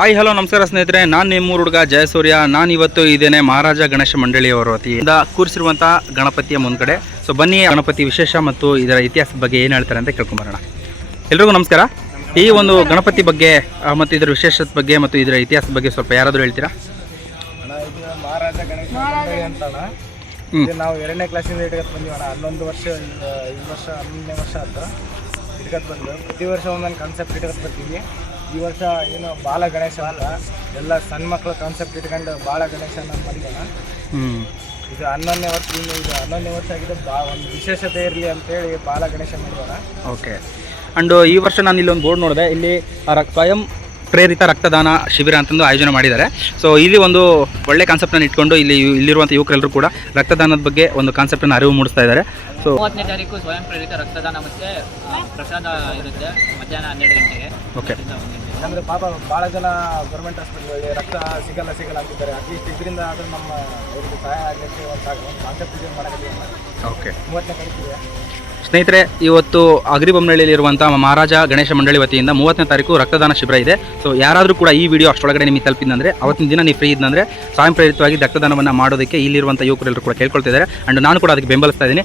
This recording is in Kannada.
ಹಾಯ್ ಹಲೋ ನಮಸ್ಕಾರ ಸ್ನೇಹಿತರೆ, ನಾನು ನಿಮ್ಮೂರು ಹುಡುಗ ಜಯಸೂರ್ಯ. ನಾನು ಇವತ್ತು ಇದ್ದೇನೆ ಮಹಾರಾಜ ಗಣೇಶ ಮಂಡಳಿಯವರ ವತಿಯಿಂದ ಕೂರಿಸಿರುವಂಥ ಗಣಪತಿಯ ಮುಂದ್ಗಡೆ. ಸೊ ಬನ್ನಿ, ಗಣಪತಿ ವಿಶೇಷ ಮತ್ತು ಇದರ ಇತಿಹಾಸದ ಬಗ್ಗೆ ಏನು ಹೇಳ್ತಾರೆ ಅಂತ ಕೇಳ್ಕೊಂಬರೋಣ. ಎಲ್ರಿಗೂ ನಮಸ್ಕಾರ. ಈ ಒಂದು ಗಣಪತಿ ಬಗ್ಗೆ ಮತ್ತು ಇದರ ವಿಶೇಷತೆ ಬಗ್ಗೆ ಮತ್ತು ಇದರ ಇತಿಹಾಸದ ಬಗ್ಗೆ ಸ್ವಲ್ಪ ಯಾರಾದರೂ ಹೇಳ್ತೀರಾ? ಮಹಾರಾಜ ಗಣೇಶ ಮಂಡಳಿ ಅಂತಣ್ಣ. ನಾವು 2ನೇ ಕ್ಲಾಸಿಂದ ಇಟ್ಕೊತ್ ಬಂದೀವಣ್ಣ. 11 ವರ್ಷ, ಈ ವರ್ಷ 11ನೇ ವರ್ಷ ಅಂತ ಇಟ್ಕೊತ್ ಬಂದು ಪ್ರತಿ ವರ್ಷ ಒಂದೊಂದು ಕಾನ್ಸೆಪ್ಟ್ ಇಟ್ಕೊತ್ ಬರ್ತೀವಿ. ಈ ವರ್ಷ ಏನು ಬಾಲ ಗಣೇಶ ಅಂತ ಎಲ್ಲ ಸಣ್ಣ ಮಕ್ಕಳ ಕಾನ್ಸೆಪ್ಟ್ ಇಟ್ಕೊಂಡು ಬಾಲ ಗಣೇಶನ ಮಾಡಿದಾನ. ಇದು 11ನೇ ವರ್ಷ, ಇದು 11ನೇ ವರ್ಷ ಆಗಿದೆ. ಒಂದು ವಿಶೇಷತೆ ಇರಲಿ ಅಂತೇಳಿ ಬಾಲ ಗಣೇಶ ಮಾಡಿದಾನ. ಓಕೆ. ಆ್ಯಂಡ್ ಈ ವರ್ಷ ನಾನು ಇಲ್ಲೊಂದು ಬೋರ್ಡ್ ನೋಡಿದೆ, ಇಲ್ಲಿ ಸ್ವಯಂ ಪ್ರೇರಿತ ರಕ್ತದಾನ ಶಿಬಿರ ಅಂತಂದು ಆಯೋಜನೆ ಮಾಡಿದ್ದಾರೆ. ಸೊ ಇಲ್ಲಿ ಒಂದು ಒಳ್ಳೆ ಕಾನ್ಸೆಪ್ಟನ್ನು ಇಟ್ಕೊಂಡು ಇಲ್ಲಿರುವಂಥ ಯುವಕರೆಲ್ಲರೂ ಕೂಡ ರಕ್ತದಾನದ ಬಗ್ಗೆ ಒಂದು ಕಾನ್ಸೆಪ್ಟನ್ನು ಅರಿವು ಮೂಡಿಸ್ತಾ ಇದ್ದಾರೆ. ಸೊ 30ನೇ ತಾರೀಕು ಸ್ವಯಂ ಪ್ರೇರಿತ ರಕ್ತದಾನ ಮತ್ತು ಪ್ರಸಾದ ಇರುತ್ತೆ ಮಧ್ಯಾಹ್ನ 12 ಗಂಟೆಗೆ. ಓಕೆ. ಅಂದರೆ ಪಾಪ ಭಾಳ ಜನ ಗೌರ್ಮೆಂಟ್ ಹಾಸ್ಪಿಟಲ್ಗಳಿಗೆ ರಕ್ತ ಸಿಗಲ್ಲ ಅಂತಿದ್ದಾರೆ. ಅಟ್ಲೀಸ್ಟ್ ಇದರಿಂದ ಆದರೂ ನಮ್ಮ ಅವ್ರಿಗೆ ಸಹಾಯ ಆಗಲಿಕ್ಕೆ ಒಂದು ಕಾನ್ಸೆಪ್ಟ್ ಇದೆ ಮಾಡೋಕ್ಕೆ. ಓಕೆ. 30ನೇ ತಾರೀಕಿಗೆ ಸ್ನೇಹಿತರೆ, ಇವತ್ತು ಅಗ್ರಿಬೊಮ್ಮನಹಳ್ಳಿಯಲ್ಲಿರುವಂಥ ಮಹಾರಾಜ ಗಣೇಶ ಮಂಡಳಿ ವತಿಯಿಂದ 30ನೇ ತಾರೀಕು ರಕ್ತದಾನ ಶಿಬಿರ ಇದೆ. ಸೊ ಯಾರಾದರೂ ಕೂಡ ಈ ವಿಡಿಯೋ ಅಷ್ಟೊಳಗಡೆ ನಿಮಗೆ ತಲುಪಿದಂದರೆ, ಅವತ್ತಿನ ದಿನ ನೀವು ಫ್ರೀ ಇದ್ದಂದರೆ ಸ್ವಯಂ ಪ್ರೇರಿತವಾಗಿ ರಕ್ತದಾನವನ್ನು ಮಾಡೋದಕ್ಕೆ ಇಲ್ಲಿರುವಂಥ ಯುವಕರೆಲ್ಲರೂ ಕೂಡ ಕೇಳ್ಕೊಳ್ತಿದ್ದಾರೆ. ಆ್ಯಂಡ್ ನಾನು ಕೂಡ ಅದಕ್ಕೆ ಬೆಂಬಲಿಸ್ತಾ ಇದ್ದೀನಿ.